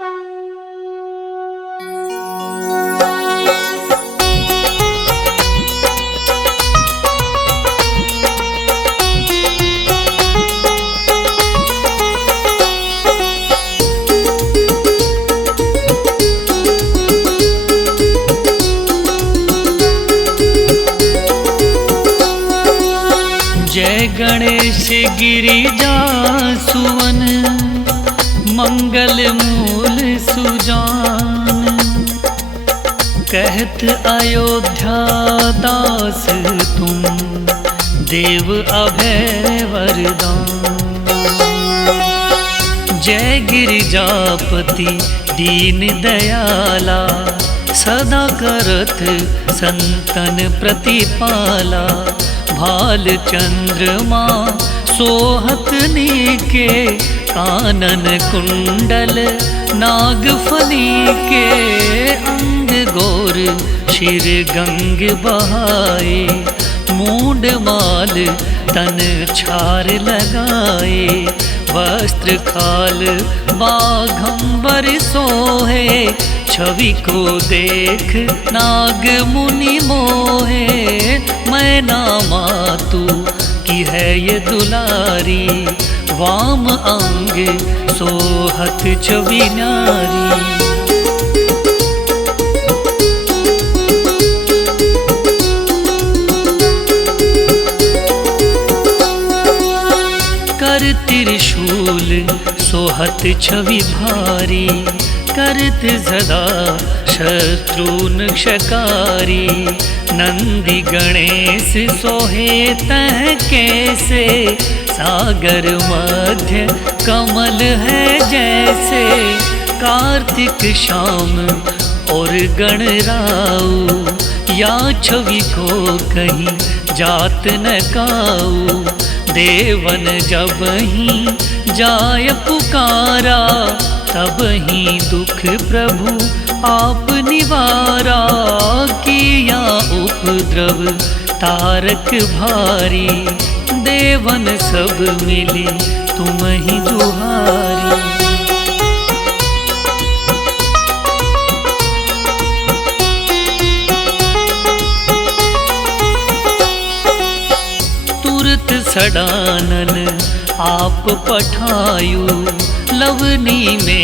जय गणेश गिरिजा सुवन, मंगल मूल सुजान। कहत अयोध्या दास तुम, देव अभय वरदान। जय गिरिजापति दीन दयाला, सदा करत संतन प्रतिपाला। भाल चंद्रमा सोहत नीके, कानन कुंडल नागफनी के। अंग गोर शिर गंग बहाए, मूंड माल तन छार लगाए। वस्त्र खाल बाघंबर सोहे, छवि को देख नाग मुनि मोहे। मैं ना मातु की है ये दुलारी, वाम अंग सोहत छवि नारी। कर त्रिशूल सोहत छवि भारी, करत सदा शत्रुन क्षकारी। नंदी गणेश सोहे तह कैसे, सागर मध्य कमल है जैसे। कार्तिक शाम और गणराऊ, या छवि को कहीं जात न काऊ। देवन जब ही जाय पुकारा, तब ही दुख प्रभु आप निवारा। किया उपद्रव तारक भारी, देवन सब मिली तुम ही दुहारी। तुरत सडानन आप पठायु, लवनी में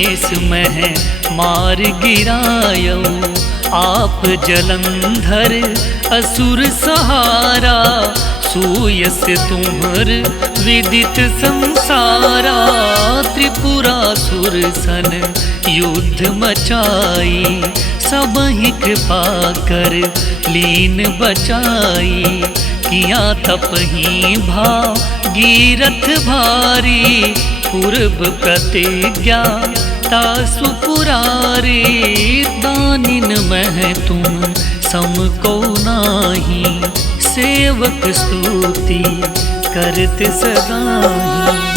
मह मार गिरायो। आप जलंधर असुर सहारा, सूयस तुम्हर विदित संसारा। त्रिपुरासुर सन युद्ध मचाई, सबहि कृपा कर लीन बचाई। किया तपहि भागीरथ भारी, पूर्व प्रतिज्ञा तासु पुरारी। दानिन मह तुम सम को नाही, सेवक स्तुति करत सदाही।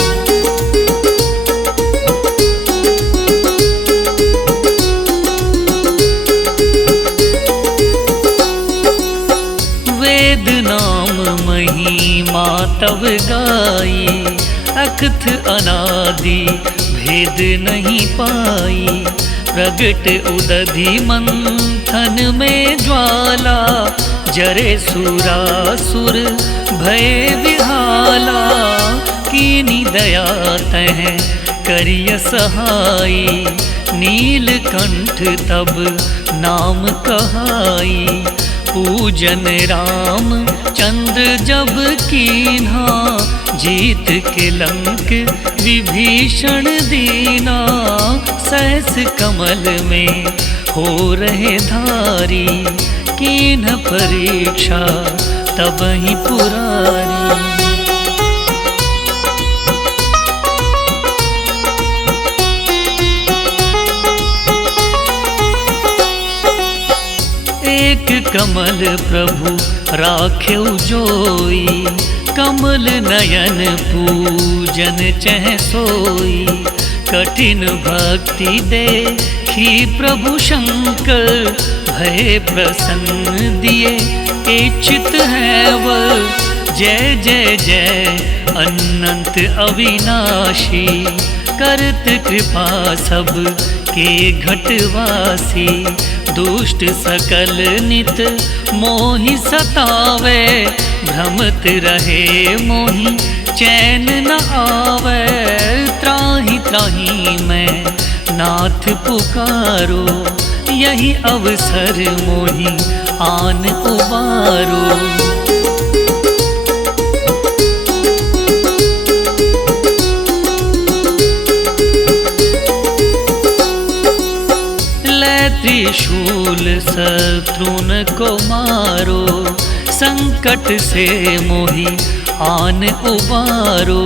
वेद नाम महिमा तव गाई, अकथ अनादि भेद नहीं पाई। प्रगट उदधि मंथन में ज्वाला, जरे सुरासुर भय विहाला। कीनी दया तह करिय सहाई, नीलकंठ तब नाम कहाई। पूजन राम चंद्र जब कीन्हा, जीत के लंक विभीषण दीना। सहस कमल में हो रहे धारी, कीन्ह परीक्षा तब ही पुरारी। एक कमल प्रभु राख्यौ जोई, कमल नयन पूजन चह सोई। कठिन भक्ति देखी प्रभु शंकर, भय प्रसन्न दिए इच्छित है वर। जय जय जय अनंत अविनाशी, करत कृपा सब के घटवासी। दुष्ट सकल नित मोहि सतावे, भ्रमत रहे मोहि चैन न आवे। त्राहि त्राहि मैं नाथ पुकारो, यही अवसर मोहि आन उबारो। त्रिशूल शत्रुन को मारो, संकट से मोहि आन उबारो।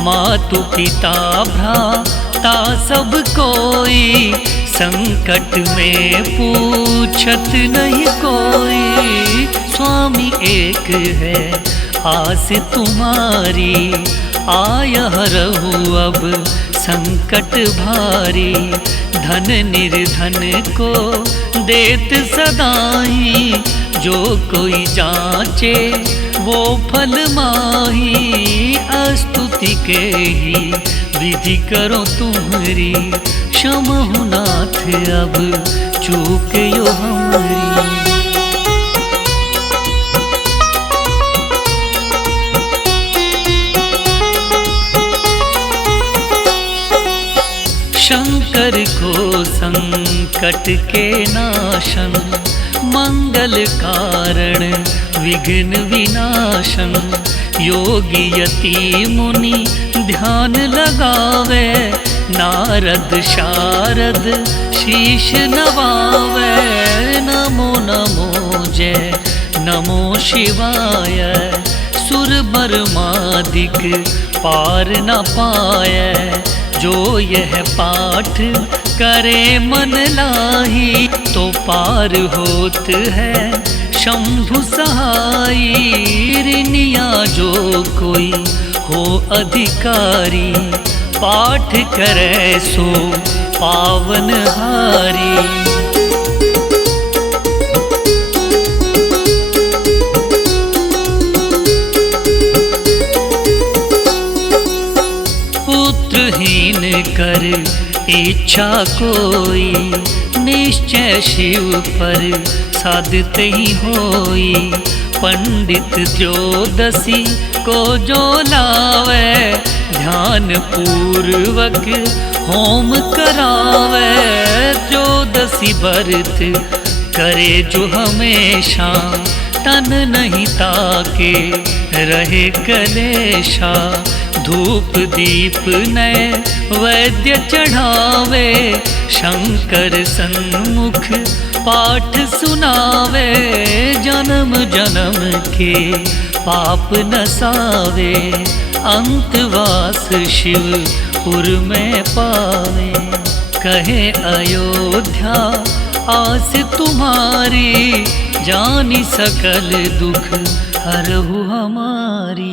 मातु पिता भ्राता सब कोई, संकट में पूछत नहीं कोई। स्वामी एक है आस तुम्हारी, आय हरहु अब संकट भारी। धन निर्धन को देत सदाई, जो कोई जाचे वो फल माही। स्तुति के ही विधि करो तुम्हारी, क्षमहु नाथ अब चूक यो हमारी। शंकर को संकट के नाशन, मंगल कारण विघ्न विनाशन। योगी यति मुनि ध्यान लगावे, नारद शारद शीश नवावे। नमो नमो जय नमो शिवाय, सुर बरमादिक पार न पाए। जो यह पाठ करे मन लाही, तो पार होत है शंभु सहाई। ऋनिया जो कोई हो अधिकारी, पाठ करे सो पावन हारी। पुत्रहीन कर इच्छा कोई, निश्चय शिव पर साधते ही होई। पंडित त्रयोदशी को जो लावे, ध्यान पूर्वक होम करावे। त्रयोदशी व्रत करे जो हमेशा, तन नहीं ताके रहे कलेशा। धूप दीप नए वैद्य चढ़ावे, शंकर सन्मुख पाठ सुनावे। जन्म जन्म के पाप नसावे, अंतवास शिवपुर में पावे। कहे अयोध्या आस तुम्हारी, जानी सकल दुख हरहु हमारी।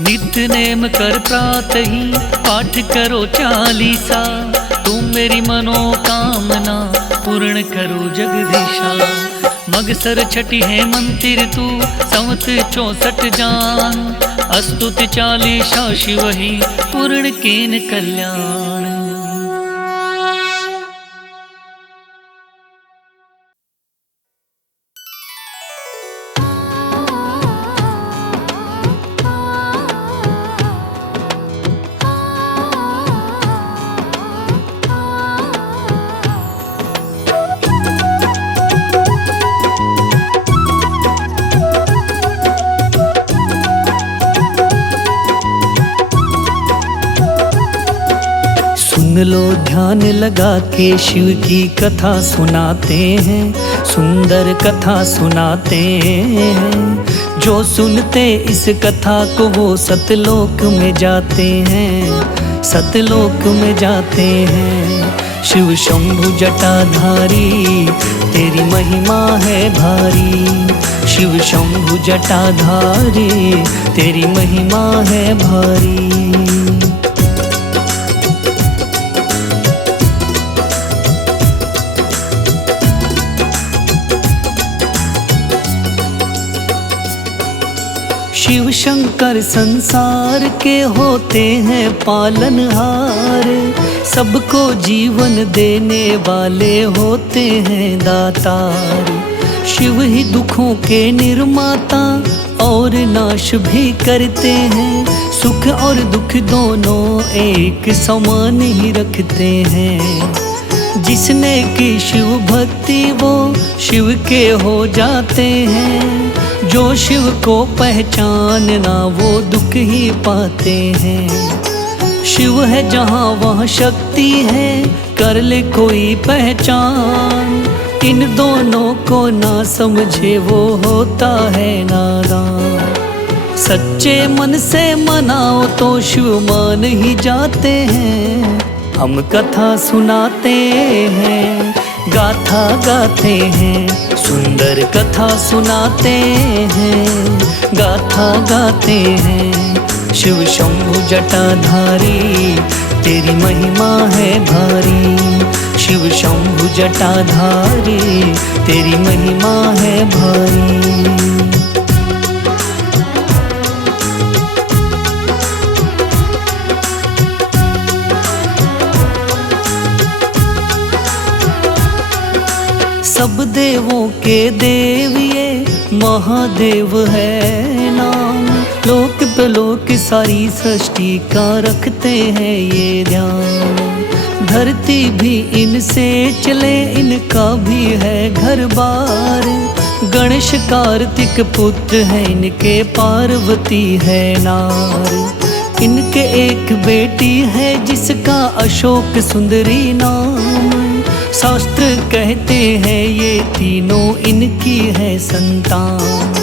नित्य नेम कर प्रातः ही पाठ करो चालीसा, तुम मेरी मनोकामना पूर्ण करो जगदीशा। मगसर छठी है मंदिर तू, संवत 64 जान। अस्तुति चालीसा शिव ही पूर्ण कीन कल्याण। सुन लो ध्यान लगा के शिव की कथा सुनाते हैं, सुंदर कथा सुनाते हैं। जो सुनते इस कथा को वो सतलोक में जाते हैं, सतलोक में जाते हैं। शिव शंभु जटाधारी तेरी महिमा है भारी, शिव शंभु जटाधारी तेरी महिमा है भारी। शिव शंकर संसार के होते हैं पालनहार, सबको जीवन देने वाले होते हैं दातार। शिव ही दुखों के निर्माता और नाश भी करते हैं, सुख और दुख दोनों एक समान ही रखते हैं। जिसने की शिव भक्ति वो शिव के हो जाते हैं, जो शिव को पहचानना वो दुख ही पाते हैं। शिव है जहाँ वहाँ शक्ति है, कर ले कोई पहचान, इन दोनों को ना समझे वो होता है नादान। सच्चे मन से मनाओ तो शिव मान ही जाते हैं। हम कथा सुनाते हैं, गाथा गाते हैं, सुंदर कथा सुनाते हैं, गाथा गाते हैं। शिव शंभु जटाधारी तेरी महिमा है भारी, शिव शंभु जटाधारी तेरी महिमा है भारी। सब देवों के देव ये महादेव है नाम, लोक प्रलोक सारी सृष्टि का रखते हैं ये ध्यान। धरती भी इनसे चले, इनका भी है घर बार। गणेश कार्तिक पुत्र है इनके, पार्वती है नार। इनके एक बेटी है जिसका अशोक सुंदरी नाम। शास्त्र कहते हैं ये तीनों इनकी है संतान।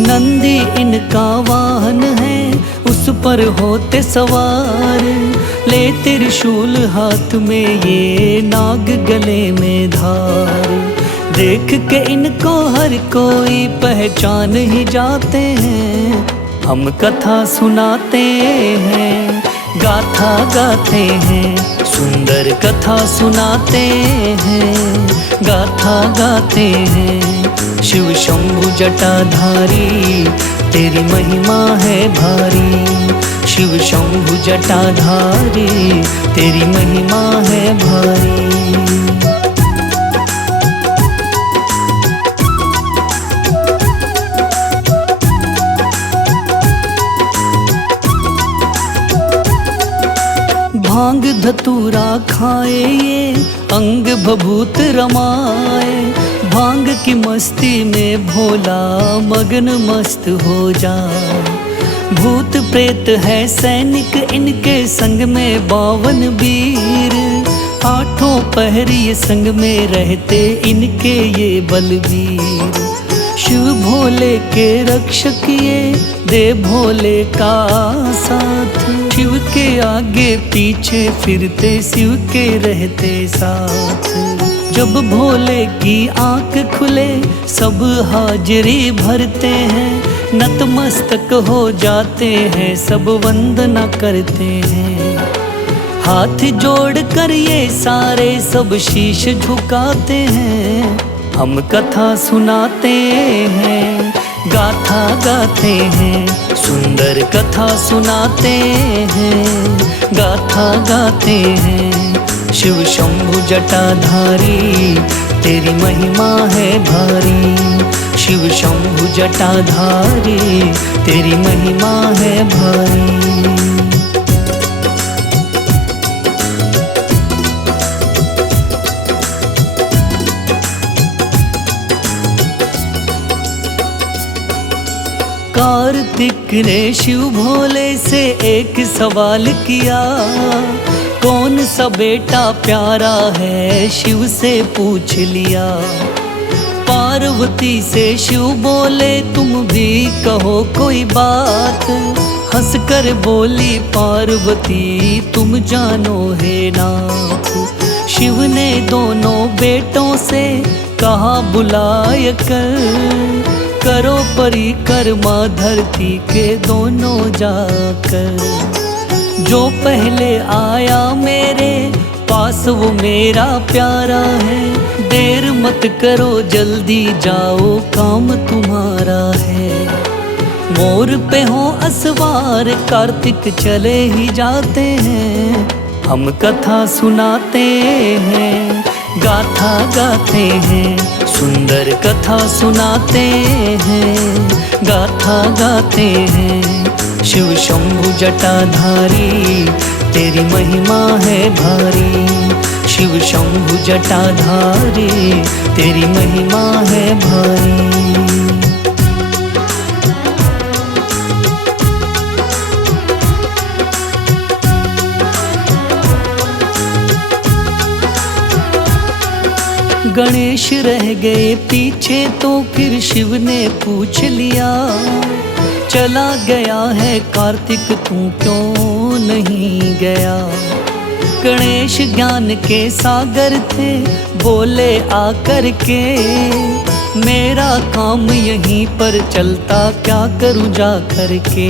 नंदी इनका वाहन है, उस पर होते सवार। ले त्रिशूल हाथ में ये, नाग गले में धार। देख के इनको हर कोई पहचान ही जाते हैं। हम कथा सुनाते हैं, गाथा गाते हैं, सुंदर कथा सुनाते हैं, गाथा गाते हैं। शिव शंभु जटाधारी तेरी महिमा है भारी, शिव शंभु जटाधारी तेरी महिमा है भारी। भांग धतूरा खाए ये, अंग भभूत रमाए। भांग की मस्ती में भोला मगन मस्त हो जाए। भूत प्रेत है सैनिक इनके, संग में 52 वीर। आठों पहरी संग में रहते इनके ये बलवीर। शिव भोले के रक्षक ये, दे भोले का साथ। शिव के आगे पीछे फिरते, शिव के रहते साथ। जब भोले की आंख खुले सब हाजिरी भरते हैं। नतमस्तक हो जाते हैं, सब वंदना करते हैं। हाथ जोड़ कर ये सारे सब शीश झुकाते हैं। हम कथा सुनाते हैं, गाथा गाते हैं, सुंदर कथा सुनाते हैं, गाथा गाते हैं। शिव शंभु जटाधारी तेरी महिमा है भारी, शिव शंभु जटाधारी तेरी महिमा है भारी। कार्तिक ने शिव भोले से एक सवाल किया, कौन सा बेटा प्यारा है शिव से पूछ लिया। पार्वती से शिव बोले तुम भी कहो कोई बात। हंसकर बोली पार्वती तुम जानो है नाथ। शिव ने दोनों बेटों से कहा बुलाय कर, करो परिक्रमा धरती के दोनों जाकर। जो पहले आया मेरे पास वो मेरा प्यारा है। देर मत करो जल्दी जाओ काम तुम्हारा है। मोर पे हो असवार कार्तिक चले ही जाते हैं, हम कथा सुनाते हैं, गाथा गाते हैं, सुंदर कथा सुनाते हैं, गाथा गाते हैं। शिव शंभु जटाधारी तेरी महिमा है भारी, शिव शंभु जटाधारी तेरी महिमा है भारी। गणेश रह गए पीछे तो फिर शिव ने पूछ लिया, चला गया है कार्तिक तू क्यों नहीं गया। गणेश ज्ञान के सागर थे, बोले आकर के मेरा काम यहीं पर चलता, क्या करूं जा करके।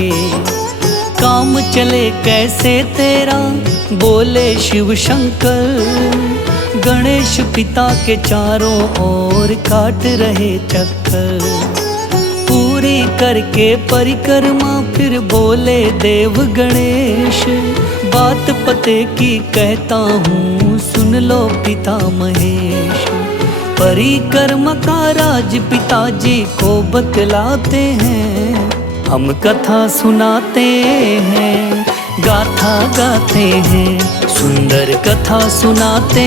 काम चले कैसे तेरा, बोले शिव शंकर, गणेश पिता के चारों ओर काट रहे चक्कर। पूरी करके परिक्रमा फिर बोले देव गणेश, बात पते की कहता हूँ सुन लो पिता महेश। परिक्रमा का राज पिताजी को बतलाते हैं, हम कथा सुनाते हैं, गाथा गाते हैं, सुंदर कथा सुनाते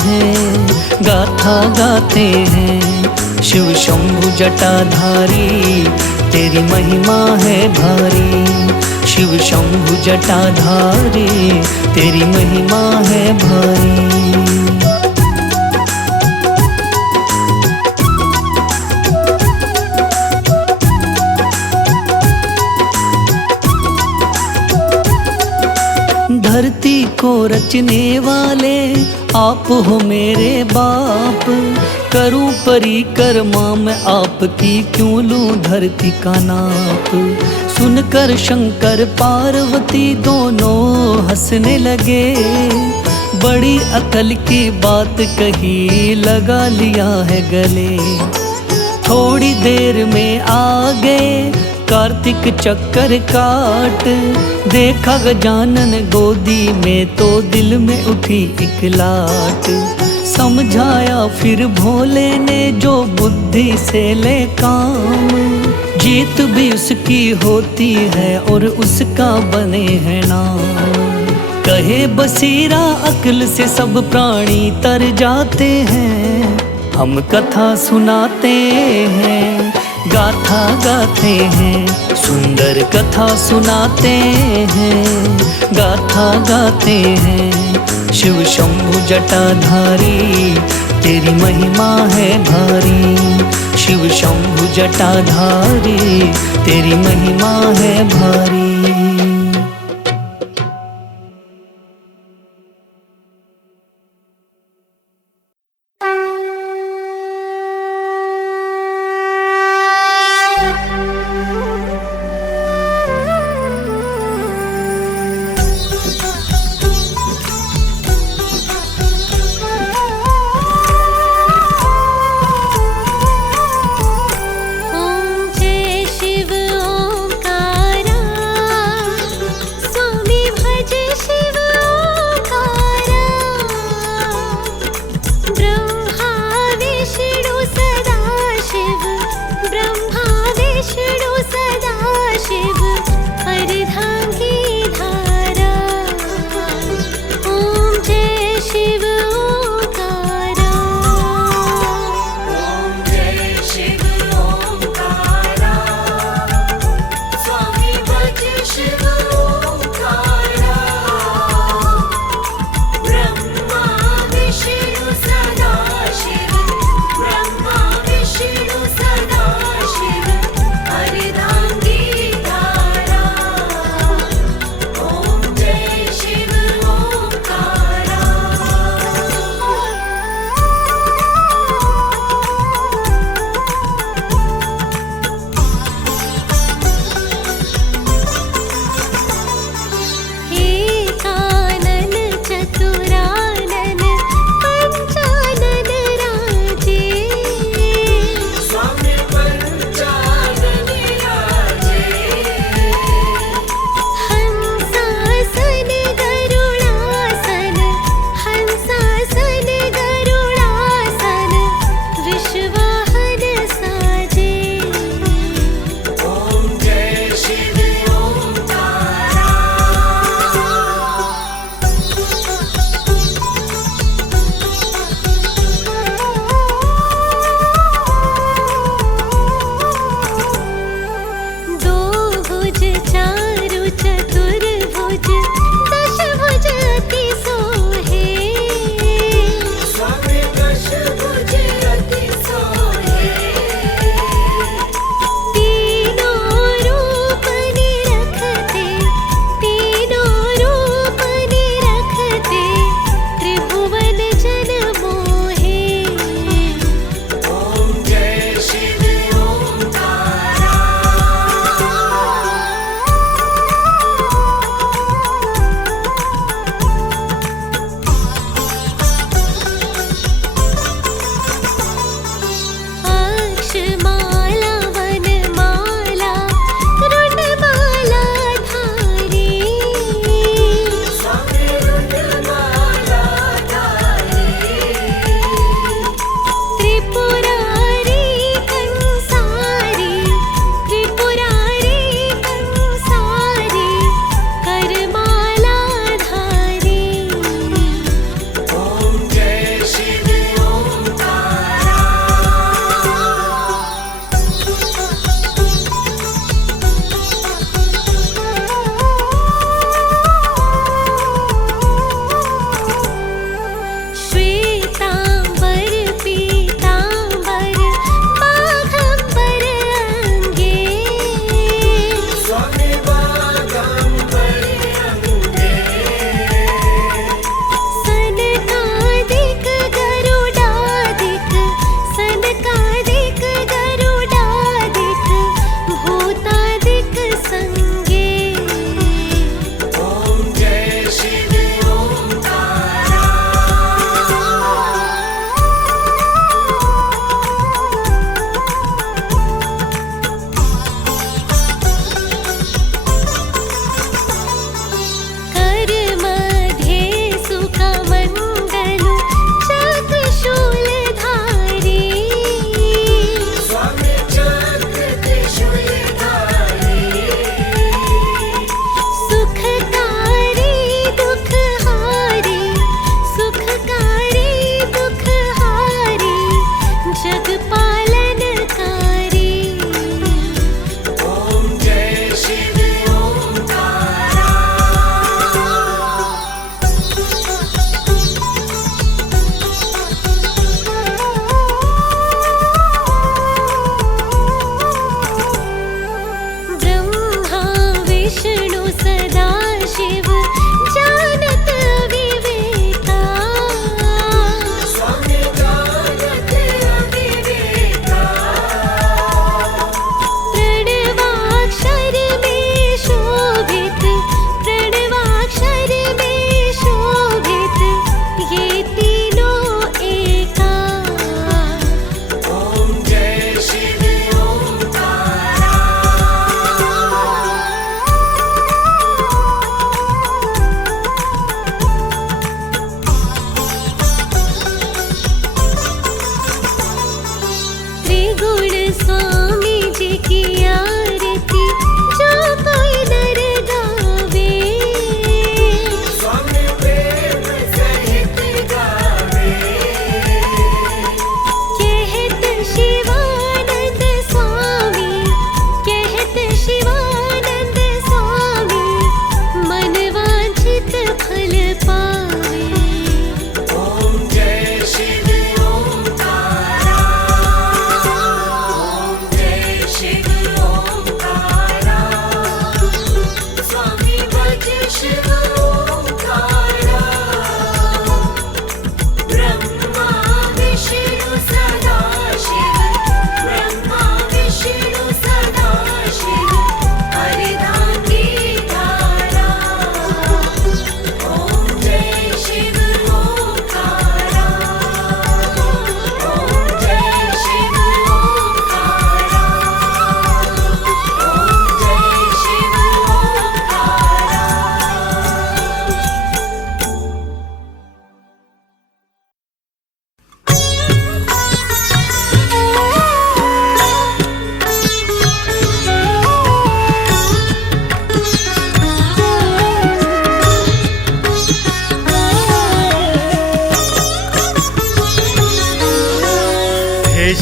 हैं, गाथा गाते हैं। शिव शंभु जटाधारी तेरी महिमा है भारी, शिव शंभु जटाधारी तेरी महिमा है भारी। धरती को रचने वाले आप हो मेरे बाप, करूं परिक्रमा मैं आपकी क्यों लूं धरती का नाप। सुनकर शंकर पार्वती दोनों हंसने लगे, बड़ी अकल की बात कही लगा लिया है गले। थोड़ी देर में आ गए कार्तिक चक्कर काट, देखा गजानन गोदी में तो दिल में उठी एक लाट। समझाया फिर भोले ने जो बुद्धि से ले काम, जीत भी उसकी होती है और उसका बने है नाम। कहे बसीरा अक्ल से सब प्राणी तर जाते हैं, हम कथा सुनाते हैं, गाथा गाते हैं, सुंदर कथा सुनाते हैं, गाथा गाते हैं। शिव शंभु जटाधारी तेरी महिमा है भारी, शिव शंभु जटाधारी तेरी महिमा है भारी। जय शिव ओंकारा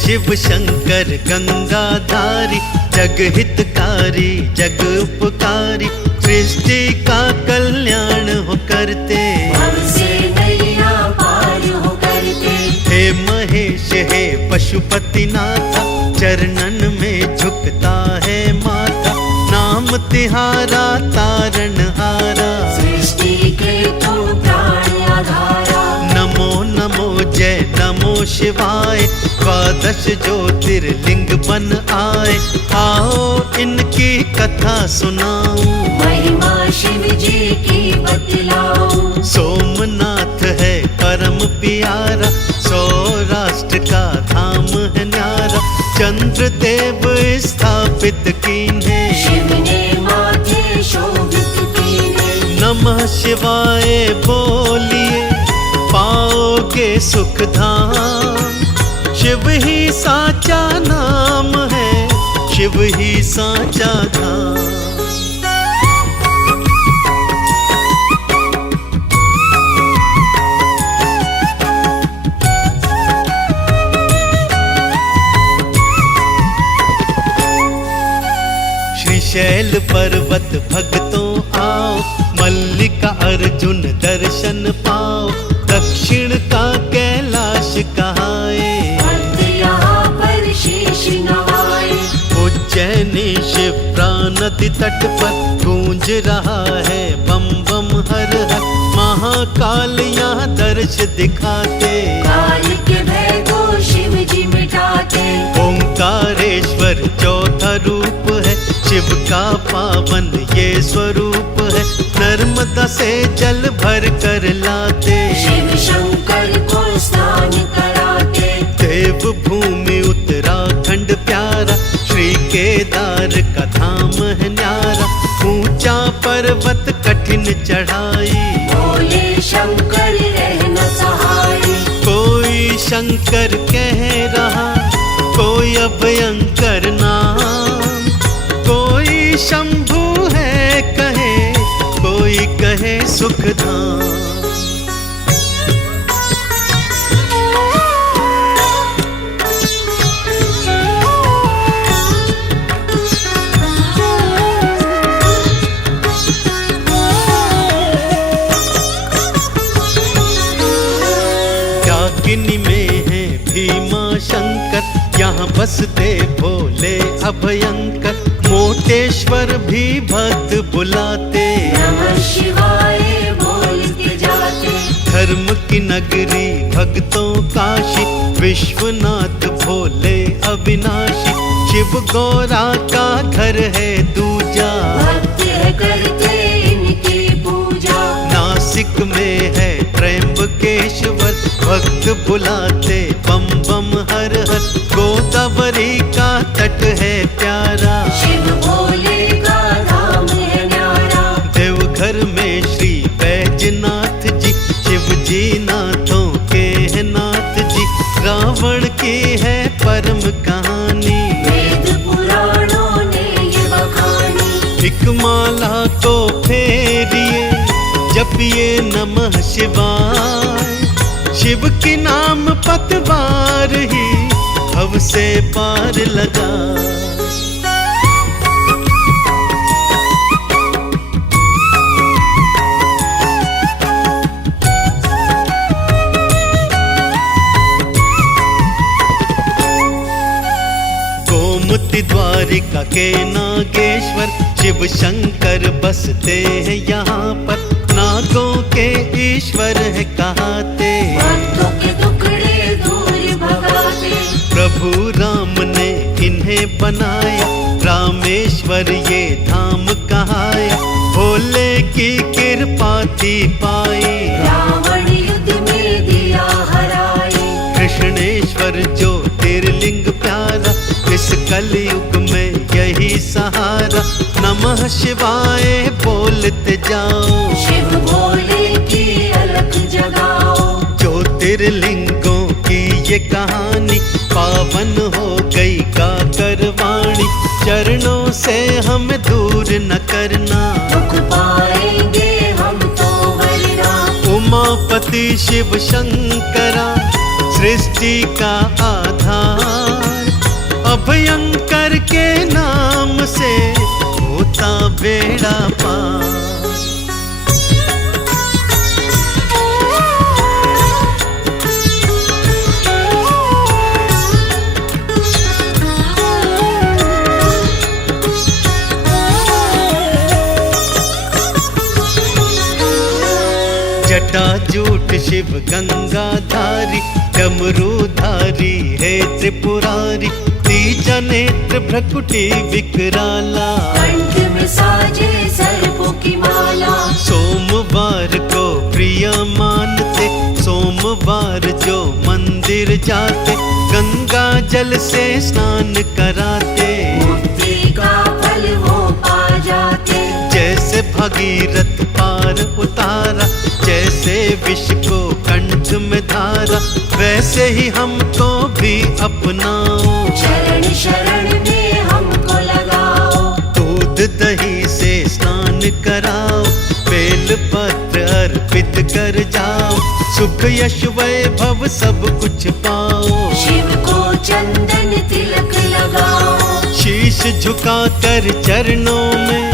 शिव शंकर गंगाधारी, जग हितकारी जग उपकारी, सृष्टि का कल्याण हो करते। हमसे नैया पार हो करते। हे महेश हे पशुपतिनाथा, चरणन में झुकता है माथा, नाम तिहारा तारणहारा। सृष्टि के तू प्राण आधारा। नमो नमो जय नमो शिवाय, द्वादश ज्योतिर्लिंग बन आए, आओ इनकी कथा सुनाऊं। महिमा शिव जी की बतलाऊं। सोमनाथ है परम प्यारा, सौराष्ट्र का धाम है न्यारा, चंद्र देव स्थापित कीन्हे, शिव ने माथे शोभित कीन्हे। नमः शिवाय बोलिए पाओगे सुख धाम, शिव ही साचा नाम है, शिव ही साचा धाम। शैल पर्वत भक्तों आओ, मल्लिका अर्जुन दर्शन पाओ, दक्षिण का कैलाश कहाए, यहाँ पर शीश नवाए। उज्जैनी शिप्रा नदी तट पर गूंज रहा है बम बम हर हर, महाकाल यहाँ दर्श दिखाते, काल के भय को शिव जी मिटाते। ओंकारेश्वर चौथा रूप है, शिव का पावन ये स्वरूप है, नर्मदा से जल भर कर लाते, शिव शंकर को स्नान कराते। देव भूमि उत्तराखंड प्यारा, श्री केदार का धाम है न्यारा, ऊंचा पर्वत कठिन चढ़ाई, बोले शंकर रहना सहाय। कोई शंकर कह रहा कोई अभयंकर नाम, कोई शंभु है कहे कोई कहे सुखधाम। डाकिनी में है भीमा शंकर, यहाँ बसते भोले अभयंकर, मोटेश्वर भी भक्त बुलाते, नमः शिवाय बोलते जाते। धर्म की नगरी भक्तों काशी, विश्वनाथ भोले अविनाशी, शिव गौरा का घर है दूजा, भक्त करते इनकी पूजा। नासिक में है त्र्यंबकेश्वर, भक्त बुलाते बम बम हर हर, गोदावरी का तट है प्यारा, शिव भोले का धाम है न्यारा। देवघर में श्री बैजनाथ जी, शिव जी नाथों के हैं नाथ जी, रावण की है परम कहानी, वेद पुराणों ने ये बखानी। एक माला को फेरिए जपिए नमः शिवाय, शिव की नाम पतवार ही भव से पार लगा। गोमती द्वारिका के नागेश्वर, शिव शंकर बसते हैं यहाँ पर, नागों के ईश्वर है कहाते, भक्तों के टुकड़े दूर भगाते। प्रभु राम ने इन्हें बनाया, रामेश्वर ये धाम कहाया, भोले की कृपा थी पाई, रावण युद्ध में दिया हराए। कृष्णेश्वर ज्योतिर्लिंग प्यारा, इस कलयुग में यही सहारा, नमः शिवाय बोलते जाओ, शिव भोले की अलख जगाओ। ज्योतिर्लिंगों की ये कहानी, पावन हो गई गाकर वाणी, चरणों से हमें दूर न करना, दुख पाएंगे हम तो वरना। उमापति शिव शंकरा, सृष्टि का आधार, अभयंकर के नाम से होता बेड़ा पार। जटाजूट शिव गंगाधारी, डमरूधारी है त्रिपुरारी, तीजा नेत्र भ्रकुटी विकराला, कंठ में साजे सर्पों की माला। सोमवार को प्रिय मानते, सोमवार जो मंदिर जाते, गंगा जल से स्नान कराते, मुक्ति का फल वो पा जाते। जैसे भगीरथ पार उतारा, जैसे विष को कंठ में धारा, वैसे ही हमको भी अपनाओ, शरण शरण में हमको लगाओ। दूध दही से स्नान कराओ, बेल पत्र अर्पित कर जाओ, सुख यश वैभव सब कुछ पाओ। शिव को चंदन तिलक लगाओ, शीश झुका कर चरणों में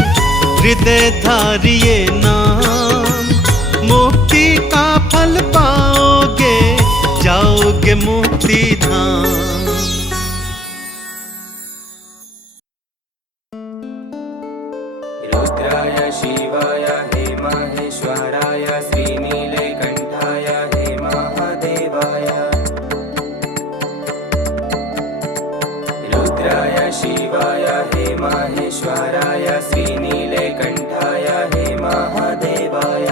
हृदय धारिये नाम, मुक्ति का फल पाओगे, जाओगे मुक्ति धाम। रुद्राय शिवाय हे महेश्वराय, श्रीनीलकंठाय हे महादेवाय। रुद्राय शिवाय हे महेश्वराय, श्रीनीलकंठाय हे महादेवाय।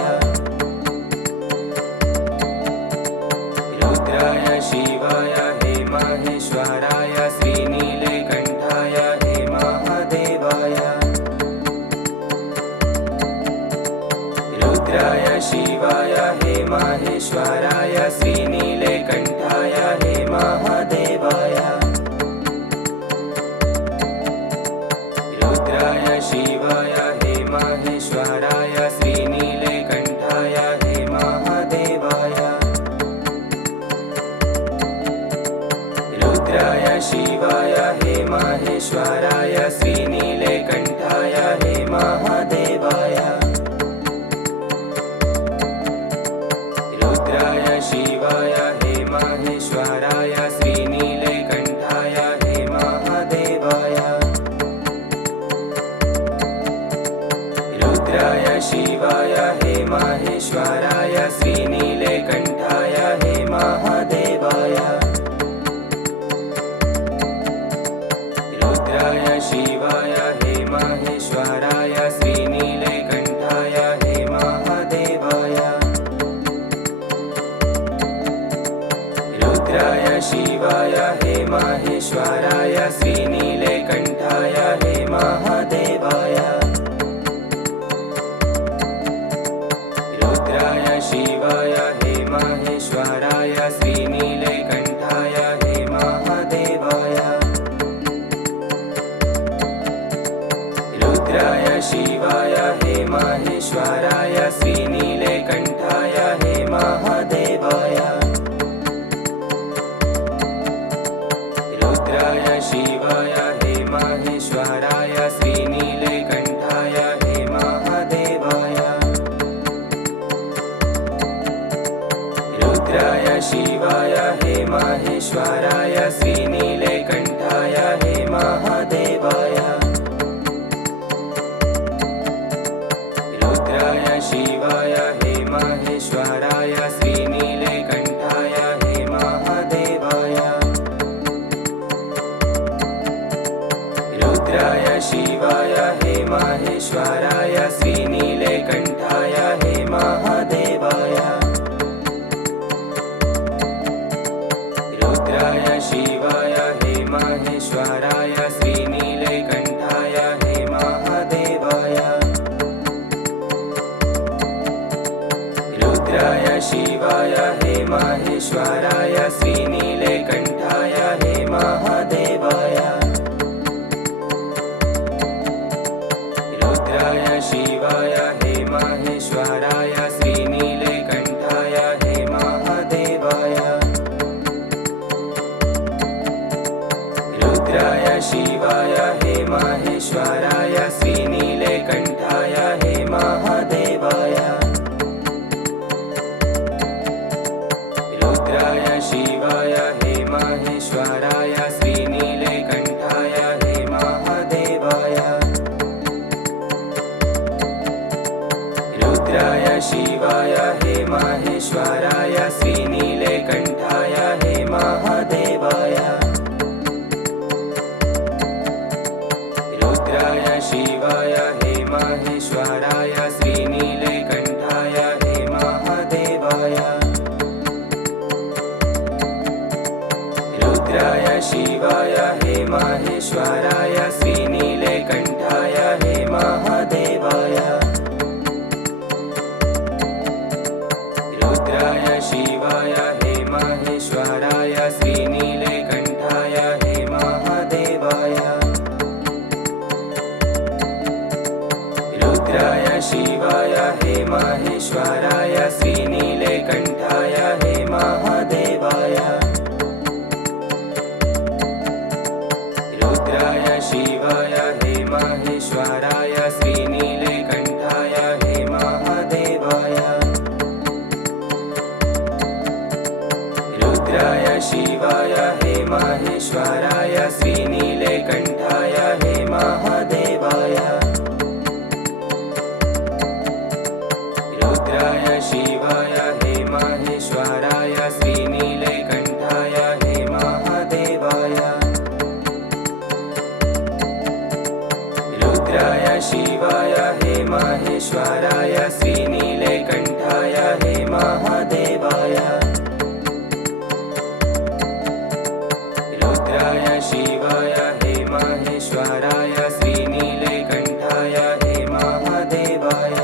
रुद्राय शिवाय हे महेश्वराय, श्रीनीलकंठाय हे महादेवाय। रुद्राय शिवाय हे महेश्वराय, श्रीनीलकंठाय हे महादेवाय। रुद्राय शिवाय हे महेश्वराय, श्रीनीलकंठाय हे महादेवाय। रुद्राय शिवाय हे महेश्वराय, श्रीनीलकंठाय हे महादेवाय। रुद्राय शिवाय हे महेश्वराय, श्रीनीलकंठाय हे महादेवाय। रुद्राय शिवाय हे महेश्वराय, श्रीनीलकंठाय हे महादेवाय। रुद्राय शिवाय हे महेश्वराय, श्रीनीलकंठाय हे महादेवाय। रुद्राय शिवाय हे महेश्वराय, श्रीनीलकंठाय हे महादेवाय। रुद्राय शिवाय हे महेश्वराय, श्रीनीलकंठाय हे महादेवाय। रुद्राय शिवाय हे महेश्वराय, श्रीनीलकंठाय हे महादेवाय। रुद्राय शिवाय हे महेश्वराय, श्रीनीलकंठाय हे महादेवाय। रुद्राय शिवाय हे महेश्वराय, श्रीनीलकंठाय हे महादेवाय। रुद्राय शिवाय हे महेश्वराय, श्रीनीलकंठाय हे महादेवाय। रुद्राय शिवाय हे महेश्वराय, श्रीनीलकंठाय हे महादेवाय। रुद्राय शिवाय हे महेश्वराय, श्रीनीलकंठाय हे महादेवाय। रुद्राय शिवाय हे महेश्वराय, श्रीनीलकंठाय हे महादेवाय। रुद्राय शिवाय हे महेश्वराय, श्रीनीलकंठाय हे महादेवाय। रुद्राय श्रीनिवासाय श्रीनीलकण्ठाय हे महादेवाय रुद्राय शिवाय हे महेश्वराय श्रीनीलकण्ठाय हे महादेवाय रुद्राय शिवाय हे महेश्वराय श्रीनीलकण्ठाय हे महादेवाय रुद्राय शिवाय हे महेश्वराय श्रीनीलकण्ठाय हे महादेवाय रुद्राय शिवाय हे महेश्वराय श्रीनीलकण्ठाय हे महादेवाय रुद्राय शिवाय हे महेश्वराय श्रीनीलकण्ठाय हे महादेवाय रुद्राय शिवाय हे महेश्वराय श्रीनीलकण्ठाय हे महादेवाय रुद्राय शिवाय हे महेश्वराय श्रीनीलकण्ठाय हे महादेवाय रुद्राय शिवाय हे महेश्वराय श्रीनीलकण्ठाय हे महादेवाय रुद्राय शिवाय हे महेश्वराय श्रीनीलकण्ठाय हे महादेवाय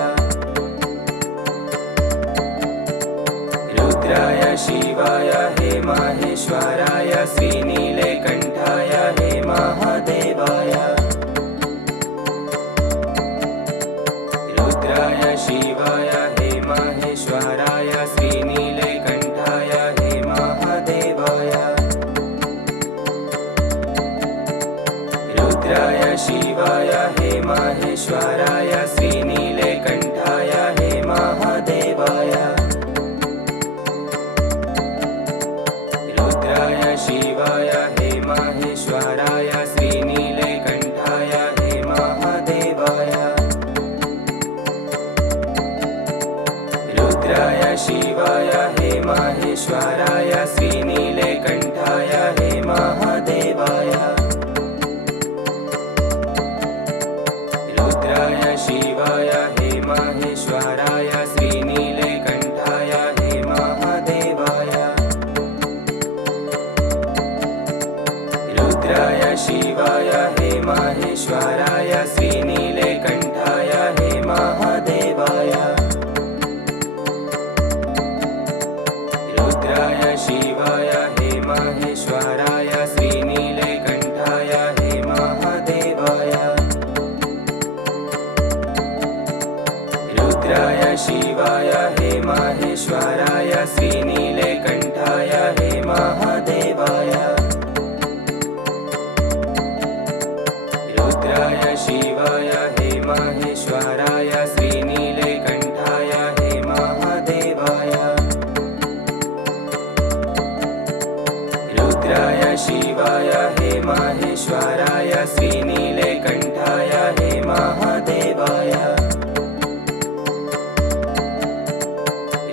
रुद्राय शिवाय हे महेश्वराय श्रीनीलकण्ठाय हे महादेवाय रुद्राय शिवाय हे महेश्वराय श्रीनीलकण्ठाय हे महादेवाय रुद्राय शिवाय हे महेश्वराय श्रीनीलकण्ठाय हे महादेवाय रुद्राय शिवाय हे महेश्वराय श्रीनीलकण्ठाय हे महादेवाय रुद्राय शिवाय हे महेश्वराय श्रीनीलकण्ठाय हे महादेवाय रुद्राय शिवाय हे महेश्वराय श्रीनीलकण्ठाय हे महादेवाय रुद्राय शिवाय हे महेश्वराय श्रीनीलकण्ठाय हे महादेवाय रुद्राय शिवाय हे महेश्वराय श्रीनीलकण्ठाय हे महादेवाय रुद्राय शिवाय हे महेश्वराय श्रीनीलकण्ठाय हे महादेवाय रुद्राय शिवाय हे महेश्वराय श्रीनीलकण्ठाय हे महादेवाय रुद्राय शिवाय हे महेश्वराय श्रीनीलकण्ठाय हे महादेवाय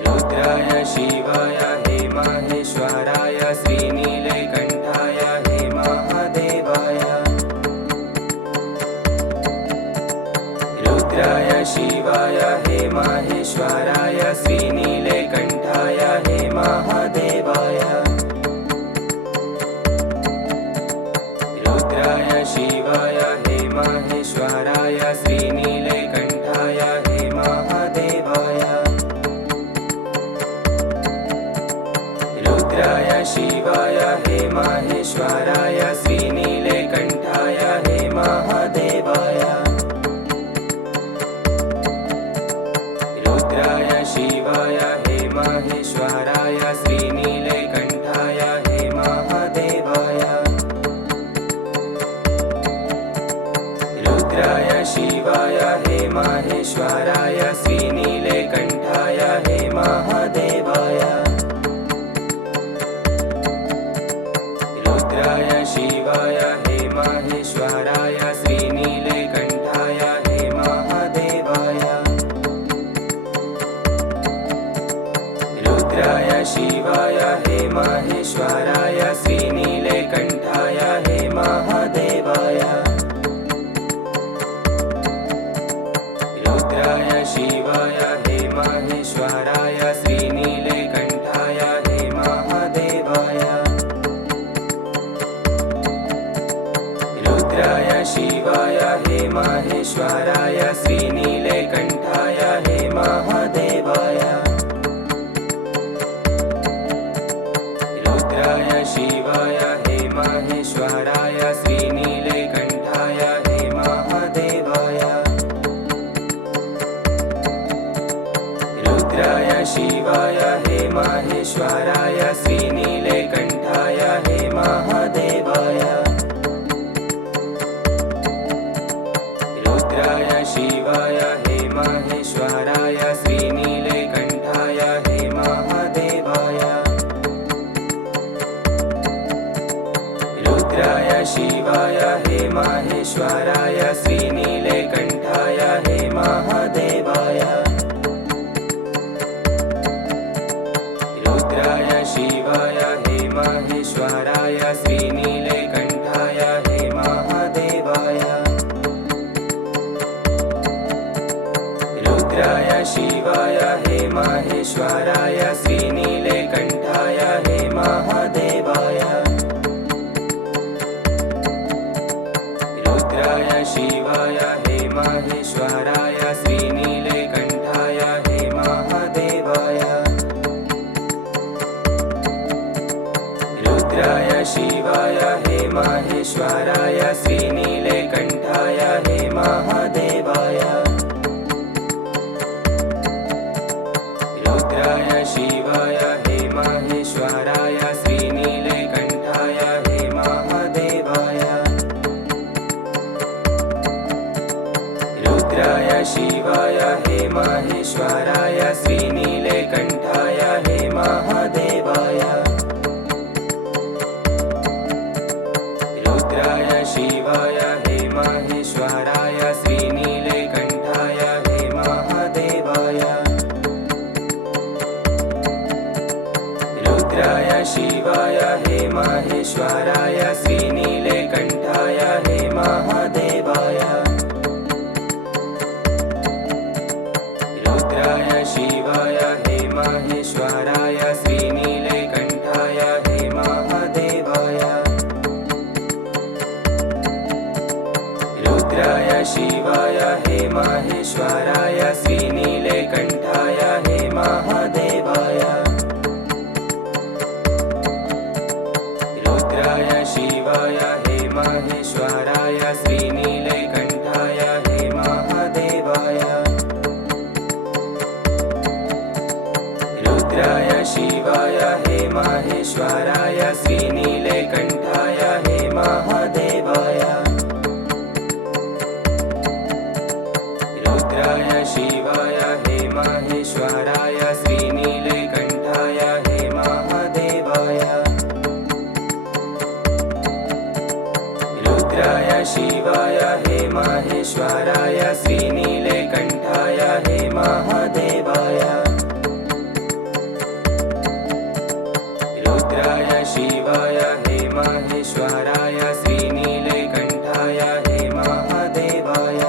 रुद्राय शिवाय हे महेश्वराय श्रीनीलकण्ठाय हे महादेवाय रुद्राय शिवाय हे महेश्वराय श्रीनीलकण्ठाय हे महादेवाय रुद्राय शिवाय हे महेश्वराय श्रीनीलकण्ठाय हे महादेवाय रुद्राय शिवाय हे महेश्वराय श्रीनीलकण्ठाय हे महादेवाय रुद्राय शिवाय हे महेश्वराय श्रीनीलकण्ठाय हे महादेवाय रुद्राय शिवाय हे महेश्वराय श्रीनीलकण्ठाय हे महादेवाय रुद्राय शिवाय हे महेश्वराय श्रीनीलकण्ठाय हे महादेवाय रुद्राय शिवाय हे माहेश्वराय श्रीनीलकण्ठाय हे महादेवाय रुद्राय शिवाय हे माहेश्वराय श्रीनीलकण्ठाय हे महादेवाय रुद्राय शिवाय हे माहेश्वराय श्रीनीलकण्ठाय हे महादेवाय रुद्राय शिवाय हे माहेश्वराय श्रीनीलकण्ठाय हे महादेवाय रुद्राय शिवाय हे माहेश्वराय श्रीनीलकण्ठाय हे महादेवाय रुद्राय शिवाय हे माहेश्वराय श्रीनीलकण्ठाय हे महादेवाय रुद्राय शिवाय हे माहेश्वराय श्रीनीलकण्ठाय हे महादेवाय रुद्राय शिवाय हे माहेश्वराय श्रीनीलकण्ठाय हे महादेवाय रुद्राय शिवाय हे माहेश्वराय श्रीनीलकण्ठाय हे महादेवाय रुद्राय शिवाय हे माहेश्वराय श्रीनीलकण्ठाय हे महादेवाय रुद्राय शिवाय हे माहेश्वराय श्रीनीलकण्ठाय हे महादेवाय रुद्राय शिवाय हे माहेश्वराय श्रीनीलकण्ठाय हे महादेवाय रुद्राय शिवाय हे माहेश्वराय श्रीनीलकण्ठाय हे महादेवाय रुद्राय शिवाय हे माहेश्वराय श्रीनीलकण्ठाय हे महादेवाय रुद्राय शिवाय हे माहेश्वराय श्रीनीलकण्ठाय हे महादेवाय रुद्राय शिवाय हे माहेश्वराय श्रीनीलकण्ठाय हे महादेवाय रुद्राय शिवाय हे माहेश्वराय श्रीनीलकण्ठाय हे महादेवाय रुद्राय शिवाय हे माहेश्वराय श्रीनीलकण्ठाय हे महादेवाय रुद्राय शिवाय हे माहेश्वराय श्रीनीलकण्ठाय हे महादेवाय रुद्राय शिवाय हे माहेश्वराय श्रीनीलकण्ठाय हे महादेवाय रुद्राय शिवाय हे माहेश्वराय श्रीनीलकण्ठाय हे महादेवाय रुद्राय शिवाय हे माहेश्वराय श्रीनीलकण्ठाय हे महादेवाय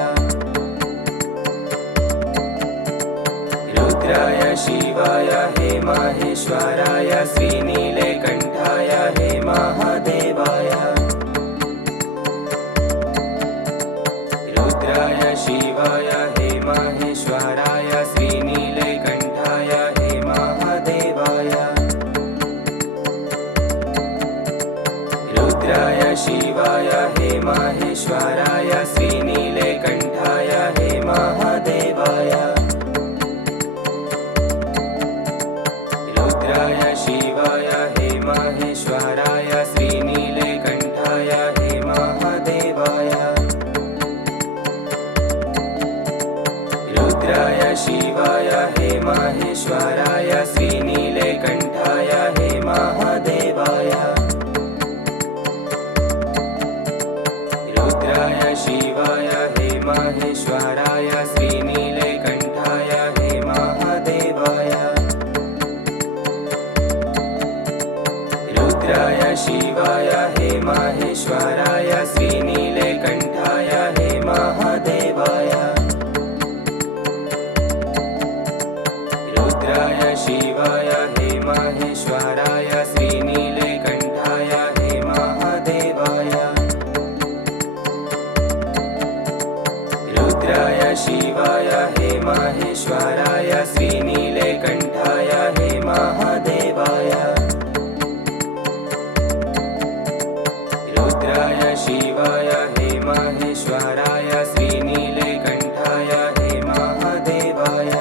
रुद्राय शिवाय हे माहेश्वराय श्रीनीलकण्ठाय हे महादेवाय रुद्राय शिवाय हे माहेश्वराय श्रीनीलकण्ठाय हे महादेवाय रुद्राय शिवाय हे माहेश्वराय श्रीनीलकण्ठाय हे महादेवाय रुद्राय शिवाय हे माहेश्वराय श्रीनीलकण्ठाय हे महादेवाय रुद्राय शिवाय हे माहेश्वराय श्रीनीलकण्ठाय हे महादेवाय रुद्राय शिवाय हे माहेश्वराय श्रीनीलकण्ठाय हे महादेवाय रुद्राय शिवाय हे माहेश्वराय श्रीनीलकण्ठाय हे महादेवाय रुद्राय शिवाय हे माहेश्वराय श्रीनीलकण्ठाय हे महादेवाय रुद्राय शिवाय हे माहेश्वराय श्रीनीलकण्ठाय हे महादेवाय रुद्राय शिवाय हे माहेश्वराय श्रीनीलकण्ठाय हे महादेवाय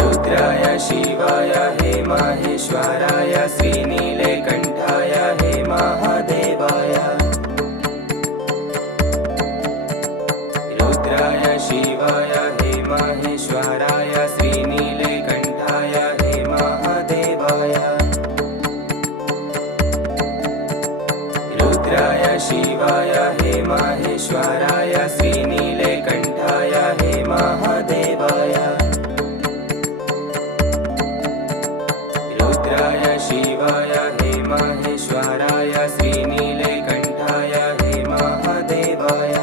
रुद्राय शिवाय हे माहेश्वराय श्रीनीलकण्ठाय हे महादेवाय रुद्राय शिवाय हे माहेश्वराय श्रीनीलकण्ठाय हे महादेवाय रुद्राय शिवाय हे माहेश्वराय श्रीनीलकण्ठाय हे महादेवाय रुद्राय शिवाय हे माहेश्वराय श्रीनीलकण्ठाय हे महादेवाय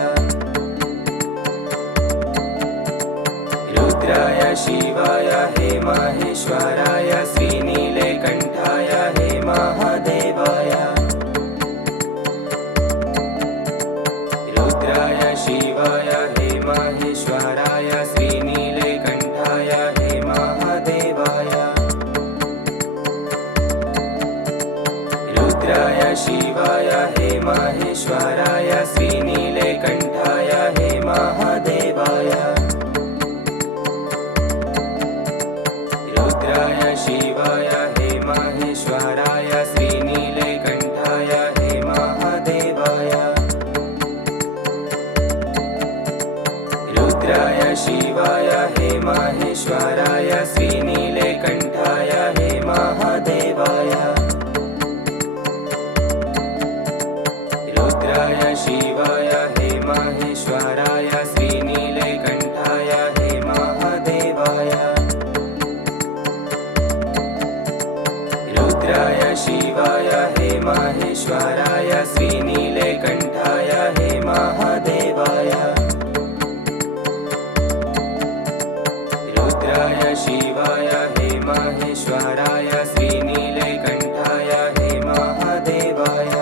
रुद्राय शिवाय हे माहेश्वराय श्रीनीलकण्ठाय हे महादेवाय रुद्राय शिवाय हे माहेश्वराय श्रीनीलकण्ठाय हे महादेवाय रुद्राय शिवाय हे माहेश्वराय श्रीनीलकण्ठाय हे महादेवाय रुद्राय शिवाय हे माहेश्वराय श्रीनीलकण्ठाय हे महादेवाय रुद्राय शिवाय हे माहेश्वराय श्रीनीलकण्ठाय हे महादेवाय रुद्राय शिवाय हे माहेश्वराय श्रीनीलकण्ठाय हे महादेवाय रुद्राय शिवाय हे माहेश्वराय श्रीनीलकण्ठाय हे महादेवाय रुद्राय शिवाय हे माहेश्वराय श्रीनीलकण्ठाय हे महादेवाय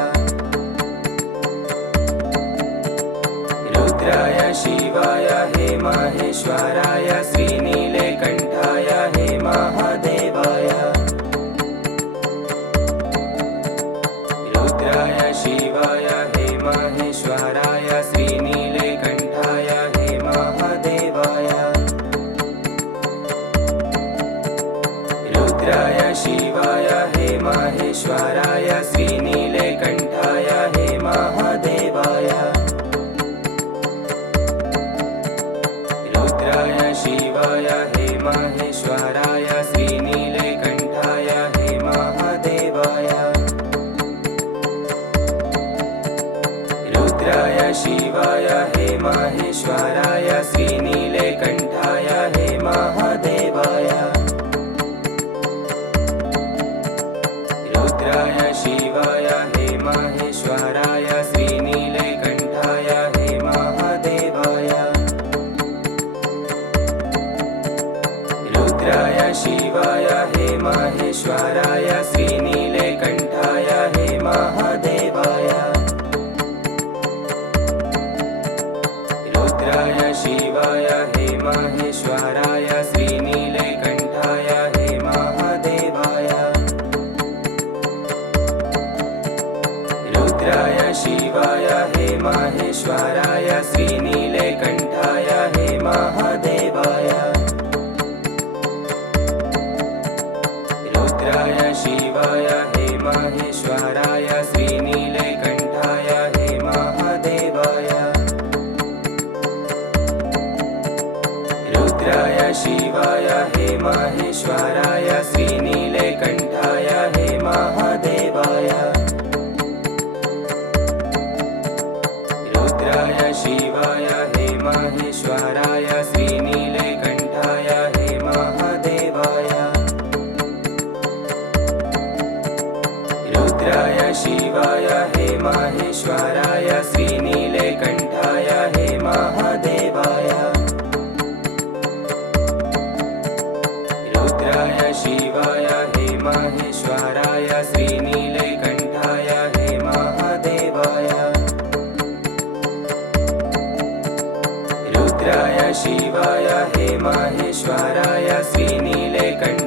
रुद्राय शिवाय हे माहेश्वराय श्रीनीलकण्ठाय हे महादेवाय रुद्राय शिवाय हे माहेश्वराय श्रीनीलकण्ठाय हे महादेवाय रुद्राय शिवाय हे माहेश्वराय श्रीनीलकण्ठाय हे महादेवाय रुद्राय शिवाय हे माहेश्वराय श्रीनीलकण्ठाय हे महादेवाय रुद्राय शिवाय हे माहेश्वराय श्रीनीलकण्ठाय हे महादेवाय रुद्राय शिवाय हे माहेश्वराय श्रीनीलकण्ठाय हे महादेवाय रुद्राय शिवाय हे माहेश्वराय श्रीनीलकण्ठाय हे महादेवाय रुद्राय शिवाय हे माहेश्वराय श्रीनीलकण्ठाय हे महादेवाय रुद्राय शिवाय हे माहेश्वराय श्रीनीलकण्ठाय हे महादेवाय रुद्राय शिवाय हे माहेश्वराय श्रीनीलकण्ठाय हे महादेवाय रुद्राय शिवाय हे माहेश्वराय श्रीनीलकण्ठाय हे महादेवाय रुद्राय शिवाय हे माहेश्वराय श्रीनीलकण्ठाय हे महादेवाय माहेश्वराय श्रीनीलकण्ठाय हे महादेवाय रुद्राय शिवाय हे माहेश्वराय श्रीनीलकण्ठाय हे महादेवाय रुद्राय शिवाय हे माहेश्वराय श्रीनीलकण्ठाय